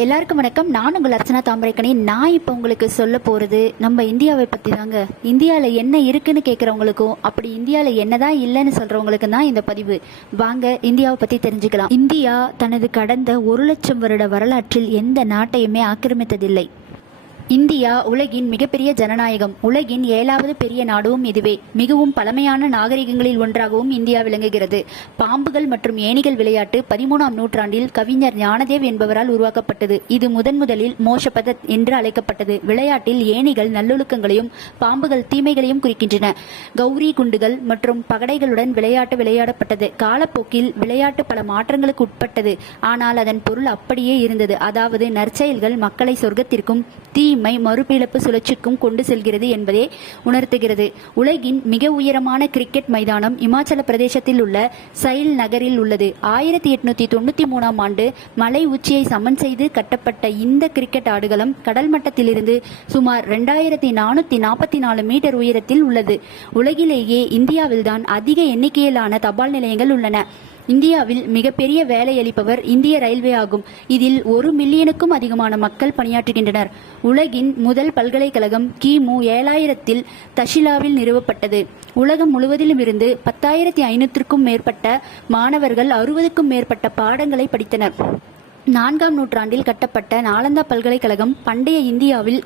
எல்லாருக்கும் வணக்கம். நான் உங்கள் அர்ச்சனா தாமரைக்கணி. நான் இப்போ உங்களுக்கு சொல்ல போகிறது நம்ம இந்தியாவை பற்றி தாங்க. இந்தியாவில் என்ன இருக்குன்னு கேட்குறவங்களுக்கும் அப்படி இந்தியாவில் என்னதான் இல்லைன்னு சொல்கிறவங்களுக்கு தான் இந்த பதிவு. வாங்க இந்தியாவை பற்றி தெரிஞ்சுக்கலாம். இந்தியா தனது கடந்த 1,00,000 வருட வரலாற்றில் எந்த நாட்டையுமே ஆக்கிரமித்ததில்லை. இந்தியா உலகின் மிகப்பெரிய ஜனநாயகம். உலகின் 7வது பெரிய நாடும் இதுவே. மிகவும் பழமையான நாகரிகங்களில் ஒன்றாகவும் இந்தியா விளங்குகிறது. பாம்புகள் மற்றும் ஏணிகள் விளையாட்டு 13ஆம் நூற்றாண்டில் கவிஞர் ஞானதேவ் என்பவரால் உருவாக்கப்பட்டது. இது முதலில் மோஷபதத் என்று அழைக்கப்பட்டது. விளையாட்டில் ஏணிகள் நல்லொழுக்கங்களையும் பாம்புகள் தீமைகளையும் குறிக்கின்றன. கௌரி குண்டுகள் மற்றும் பகடைகளுடன் விளையாட்டு விளையாடப்பட்டது. காலப்போக்கில் விளையாட்டு பல மாற்றங்களுக்கு உட்பட்டது. ஆனால் அதன் பொருள் அப்படியே இருந்தது. அதாவது நற்செயல்கள் மக்களை சொர்க்கத்திற்கும் தீமை மறுபிழப்பு சுழற்சிக்கும் கொண்டு செல்கிறது என்பதே உணர்த்துகிறது. உலகின் மிக உயரமான கிரிக்கெட் மைதானம் இமாச்சல பிரதேசத்தில் உள்ள சைல் நகரில் உள்ளது. 1893ஆம் ஆண்டு மலை உச்சியை சமன் செய்து கட்டப்பட்ட இந்த கிரிக்கெட் ஆடுகளம் கடல் மட்டத்திலிருந்து சுமார் 2444 மீட்டர் உயரத்தில் உள்ளது. உலகிலேயே இந்தியாவில்தான் அதிக எண்ணிக்கையிலான தபால் நிலையங்கள் உள்ளன. இந்தியாவில் மிகப்பெரிய வேலை அளிப்பவர் இந்திய ரயில்வே ஆகும். இதில் 1 மில்லியனுக்கும் அதிகமான மக்கள் பணியாற்றுகின்றனர். உலகின் முதல் பல்கலைக்கழகம் கிமு 7000 தஷிலாவில் நிறுவப்பட்டது. உலகம் முழுவதிலும் இருந்து 10,500க்கும் மேற்பட்ட மாணவர்கள் 60க்கும் மேற்பட்ட பாடங்களை படித்தனர். 4ஆம் நூற்றாண்டில் கட்டப்பட்ட நாலந்தா பல்கலைக்கழகம் பண்டைய இந்தியாவில்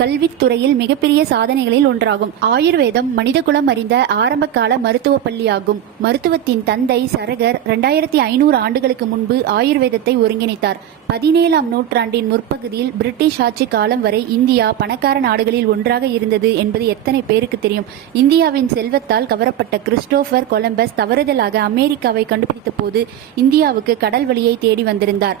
கல்வித்துறையில் மிகப்பெரிய சாதனைகளில் ஒன்றாகும். ஆயுர்வேதம் மனிதகுலம் அறிந்த ஆரம்பகால மருத்துவ பள்ளியாகும். மருத்துவத்தின் தந்தை சரகர் 2500 ஆண்டுகளுக்கு முன்பு ஆயுர்வேதத்தை ஒருங்கிணைத்தார். 17ஆம் நூற்றாண்டின் முற்பகுதியில் பிரிட்டிஷ் ஆட்சி காலம் வரை இந்தியா பணக்கார நாடுகளில் ஒன்றாக இருந்தது என்பது எத்தனை பேருக்கு தெரியும்? இந்தியாவின் செல்வத்தால் கவரப்பட்ட கிறிஸ்டோபர் கொலம்பஸ் தவறுதலாக அமெரிக்காவை கண்டுபிடித்த போது இந்தியாவுக்கு கடல் வழியை தேடி வந்திருந்தார்.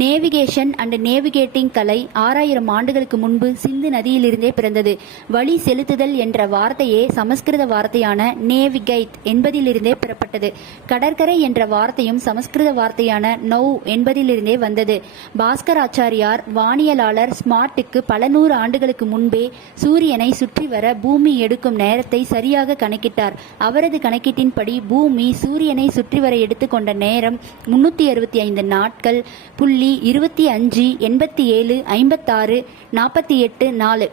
நேவிகேஷன் அண்ட் நேவிகேட்டிங் கலை 6000 ஆண்டுகளுக்கு முன்பு சிந்து நதியிலிருந்தே பிறந்தது. வழி செலுத்துதல் என்ற வார்த்தையே சமஸ்கிருத வார்த்தையான நேவிகைட் என்பதிலிருந்தே பெறப்பட்டது. கடற்கரை என்ற வார்த்தையும் சமஸ்கிருத வார்த்தையான நௌ என்பதிலிருந்தே வந்தது. பாஸ்கராச்சாரியார் வானியலாளர் ஸ்மார்ட்டுக்கு பல 100 ஆண்டுகளுக்கு முன்பே சூரியனை சுற்றி வர பூமி எடுக்கும் நேரத்தை சரியாக கணக்கிட்டார். அவரது கணக்கீட்டின்படி பூமி சூரியனை சுற்றி வர எடுத்துக்கொண்ட நேரம் 365 நாட்கள் 25 87 56 48 4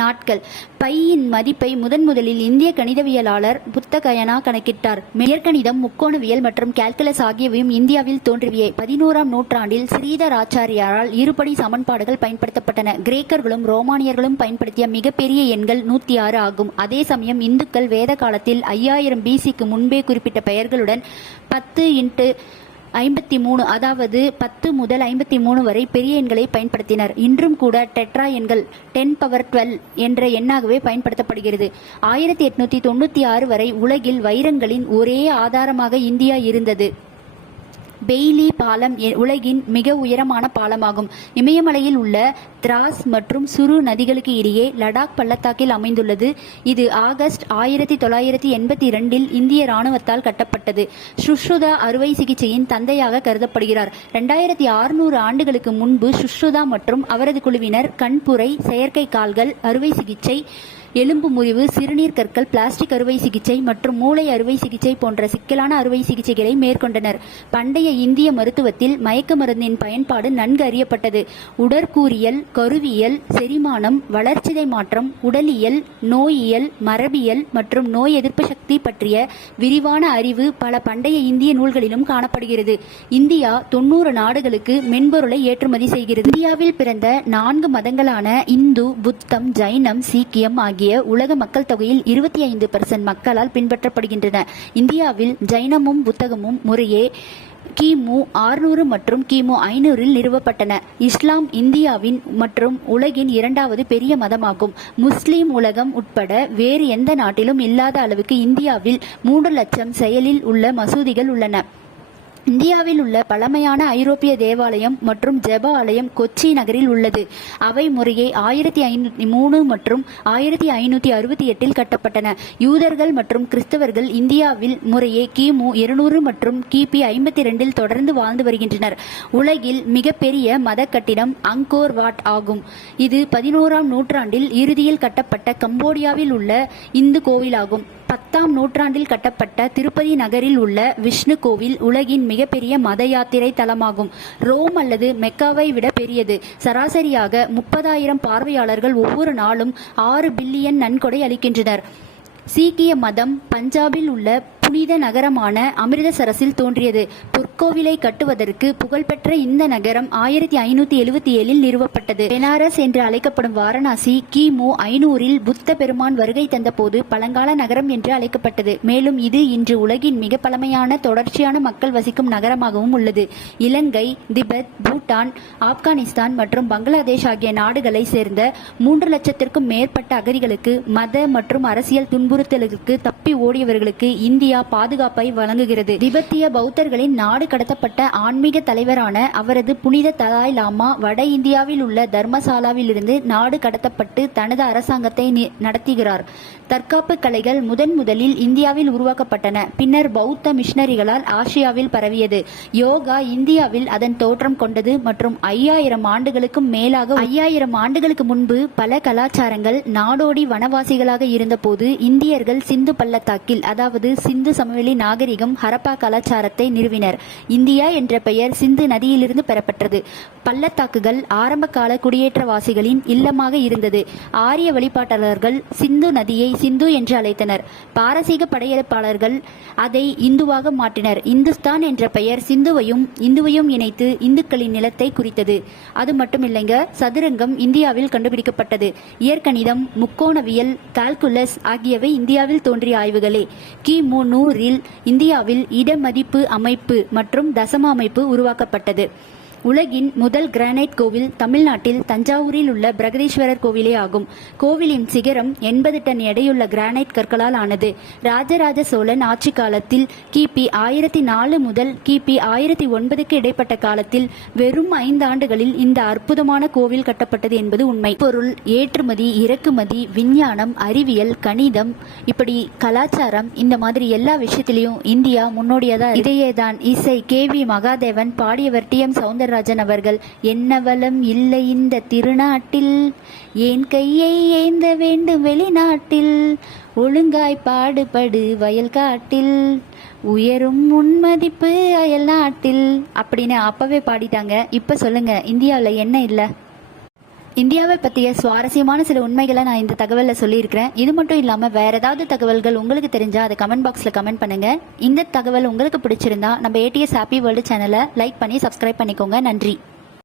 நாட்கள். பையின் மதிப்பை முதலில் இந்திய கணிதவியலாளர் புத்தகயனா கணக்கிட்டார். மேற்கணிதம், முக்கோணவியல் மற்றும் கால்குலஸ் ஆகியவையும் இந்தியாவில் தோன்றியவை. 11ஆம் நூற்றாண்டில் ஸ்ரீதர் ஆச்சாரியாரால் இருபடி சமன்பாடுகள் பயன்படுத்தப்பட்டன. கிரேக்கர்களும் ரோமானியர்களும் பயன்படுத்திய மிகப்பெரிய எண்கள் 106 ஆகும். அதே சமயம் இந்துக்கள் வேத காலத்தில் 5000 BCக்கு முன்பே குறிப்பிட்ட பெயர்களுடன் 10 × 53 அதாவது 10 முதல் 53 வரை பெரிய எண்களை பயன்படுத்தினர். இன்றும் கூட டெட்ரா எண்கள் 10^12 என்ற எண்ணாகவே பயன்படுத்தப்படுகிறது. 1896 வரை உலகில் வைரங்களின் ஒரே ஆதாரமாக இந்தியா இருந்தது. பெய்லி பாலம் உலகின் மிக உயரமான பாலமாகும். இமயமலையில் உள்ள திராஸ் மற்றும் சுரு நதிகளுக்கு இடையே லடாக் பள்ளத்தாக்கில் அமைந்துள்ளது. இது ஆகஸ்ட் 1982இல் இந்திய இராணுவத்தால் கட்டப்பட்டது. சுஷ்ருதா அறுவை சிகிச்சையின் தந்தையாக கருதப்படுகிறார். 2600 ஆண்டுகளுக்கு முன்பு சுஷ்ருதா மற்றும் அவரது குழுவினர் கண்புரை, செயற்கை கால்கள் அறுவை சிகிச்சை, எலும்பு முறிவு, சிறுநீர் கற்கள், பிளாஸ்டிக் அறுவை சிகிச்சை மற்றும் மூளை அறுவை சிகிச்சை போன்ற சிக்கலான அறுவை சிகிச்சைகளை மேற்கொண்டனர். பண்டைய இந்திய மருத்துவத்தில் மயக்க மருந்தின் பயன்பாடு நன்கு அறியப்பட்டது. உடற்கூறியல், கருவியல், செரிமானம், வளர்ச்சிதை மாற்றம், உடலியல், நோயியல், மரபியல் மற்றும் நோய் எதிர்ப்பு சக்தி பற்றிய விரிவான அறிவு பல பண்டைய இந்திய நூல்களிலும் காணப்படுகிறது. இந்தியா 90 நாடுகளுக்கு மென்பொருளை ஏற்றுமதி செய்கிறது. இந்தியாவில் பிறந்த 4 மதங்களான இந்து, புத்தம், ஜைனம், சீக்கியம் ஆகிய உலக மக்கள் தொகையில் 25% மக்களால் பின்பற்றப்படுகின்றன. இந்தியாவில் ஜைனமும் புத்தகமும் முறையே கிமு 600 மற்றும் கிமு 500இல் நிறுவப்பட்டன. இஸ்லாம் இந்தியாவின் மற்றும் உலகின் 2வது பெரிய மதமாகும். முஸ்லிம் உலகம் உட்பட வேறு எந்த நாட்டிலும் இல்லாத அளவுக்கு இந்தியாவில் 3 லட்சம் செயலில் உள்ள மசூதிகள் உள்ளன. இந்தியாவில் உள்ள பழமையான ஐரோப்பிய தேவாலயம் மற்றும் ஜெப ஆலயம் கொச்சி நகரில் உள்ளது. அவை முறையே 1503 மற்றும் 1568இல் கட்டப்பட்டன. யூதர்கள் மற்றும் கிறிஸ்தவர்கள் இந்தியாவில் முறையே கிமு 200 மற்றும் கிபி 52இல் தொடர்ந்து வாழ்ந்து வருகின்றனர். உலகில் மிகப்பெரிய மத கட்டிடம் அங்கோர் வாட் ஆகும். இது 11ஆம் நூற்றாண்டில் இறுதியில் கட்டப்பட்ட கம்போடியாவில் உள்ள இந்து கோவிலாகும். 10ஆம் நூற்றாண்டில் கட்டப்பட்ட திருப்பதி நகரில் உள்ள விஷ்ணு கோவில் உலகின் மிகப்பெரிய மத யாத்திரை தலமாகும். ரோம் அல்லது மெக்காவை விட பெரியது. சராசரியாக 30,000 பார்வையாளர்கள் ஒவ்வொரு நாளும் 6 பில்லியன் நன்கொடை அளிக்கின்றனர். சீக்கிய மதம் பஞ்சாபில் உள்ள புனித நகரமான அமிர்தசரஸில் தோன்றியது. பொற்கோவிலை கட்டுவதற்கு புகழ்பெற்ற இந்த நகரம் 1577 நிறுவப்பட்டது. பெனாரஸ் என்று அழைக்கப்படும் வாரணாசி கிமு 500 புத்த பெருமான் வருகை தந்தபோது பழங்கால நகரம் என்று அழைக்கப்பட்டது. மேலும் இது இன்று உலகின் மிக பழமையான தொடர்ச்சியான மக்கள் வசிக்கும் நகரமாகவும் உள்ளது. இலங்கை, திபெத், பூட்டான், ஆப்கானிஸ்தான் மற்றும் பங்களாதேஷ் ஆகிய நாடுகளை சேர்ந்த 3 லட்சத்திற்கும் மேற்பட்ட அகதிகளுக்கு, மத மற்றும் அரசியல் துன்புறுத்தலுக்கு தப்பி ஓடியவர்களுக்கு இந்தியா பாதுகாப்பை வழங்குகிறது. திபெத்திய பௌத்தர்களின் நாடு கடத்தப்பட்ட ஆன்மீக தலைவரான அவரது புனித தலாய் லாமா வட இந்தியாவில் உள்ள தர்மசாலாவில் இருந்து நாடு கடத்தப்பட்டு தனது அரசாங்கத்தை நடத்துகிறார். தற்காப்பு கலைகள் முதலில் இந்தியாவில் உருவாக்கப்பட்டன. பின்னர் பௌத்த மிஷனரிகளால் ஆசியாவில் பரவியது. யோகா இந்தியாவில் அதன் தோற்றம் கொண்டது மற்றும் 5000 ஆண்டுகளுக்கும் மேலாக 5000 ஆண்டுகளுக்கு முன்பு பல கலாச்சாரங்கள் நாடோடி வனவாசிகளாக இருந்தபோது இந்தியர்கள் சிந்து பள்ளத்தாக்கில், அதாவது சிந்து சமவெளி நாகரிகம், ஹரப்பா கலாச்சாரத்தை நிறுவினர். இந்தியா என்ற பெயர் சிந்து நதியிலிருந்து பெறப்பட்டது. பள்ளத்தாக்குகள் ஆரம்ப கால குடியேற்றவாசிகளின் இல்லமாக இருந்தது. ஆரிய வழிபாட்டாளர்கள் சிந்து நதியை சிந்து என்று அழைத்தனர். பாரசீக படையெடுப்பாளர்கள் அதை இந்துவாக மாற்றினர். இந்துஸ்தான் என்ற பெயர் இந்துவையும் இணைத்து இந்துக்களின் நிலத்தை குறித்தது. அது மட்டுமில்லைங்க, சதுரங்கம் இந்தியாவில் கண்டுபிடிக்கப்பட்டது. இயற்கணிதம், முக்கோணவியல், கால்குலஸ் ஆகியவை இந்தியாவில் தோன்றிய ஆய்வுகளே. கிமு 100 இந்தியாவில் இடமதிப்பு அமைப்பு மற்றும் தசம அமைப்பு உருவாக்கப்பட்டது. உலகின் முதல் கிரானைட் கோவில் தமிழ்நாட்டில் தஞ்சாவூரில் உள்ள பிரகதீஸ்வரர் கோவிலே ஆகும். கோவிலின் சிகரம் 80 டன் எடையுள்ள கிரானைட் கற்களால் ஆனது. ராஜராஜ சோழன் ஆட்சி காலத்தில் கிபி 1004 முதல் கிபி 1009க்கு இடைப்பட்ட காலத்தில் வெறும் 5 ஆண்டுகளில் இந்த அற்புதமான கோவில் கட்டப்பட்டது என்பது உண்மை. பொருள், ஏற்றுமதி, இறக்குமதி, விஞ்ஞானம், அறிவியல், கணிதம், இப்படி கலாச்சாரம், இந்த மாதிரி எல்லா விஷயத்திலையும் இந்தியா முன்னோடியதா. இதையேதான் இசை KV மகாதேவன் பாடியவர் TM சௌந்தரராஜன் அவர்கள். என்ன வளம் இல்லை இந்த திருநாட்டில், ஏன் கையை ஏந்த வேண்டும் வெளிநாட்டில், ஒழுங்காய் பாடுபடு வயல் காட்டில், உயரும் உன்மதிப்பு அயல் நாட்டில் அப்படின்னு அப்பவே பாடிட்டாங்க. இப்ப சொல்லுங்க, இந்தியாவில் என்ன இல்லை? இந்தியாவை பற்றிய சுவாரஸ்யமான சில உண்மைகளை நான் இந்த தகவலில் சொல்லியிருக்கிறேன். இது மட்டும் இல்லாமல் வேறு ஏதாவது தகவல்கள் உங்களுக்கு தெரிஞ்சால் அதை கமெண்ட் பாக்ஸில் கமெண்ட் பண்ணுங்கள். இந்த தகவல் உங்களுக்கு பிடிச்சிருந்தா நம்ம ATS ஹாப்பி வேர்ல்டு சேனலை லைக் பண்ணி சப்ஸ்கிரைப் பண்ணிக்கோங்க. நன்றி.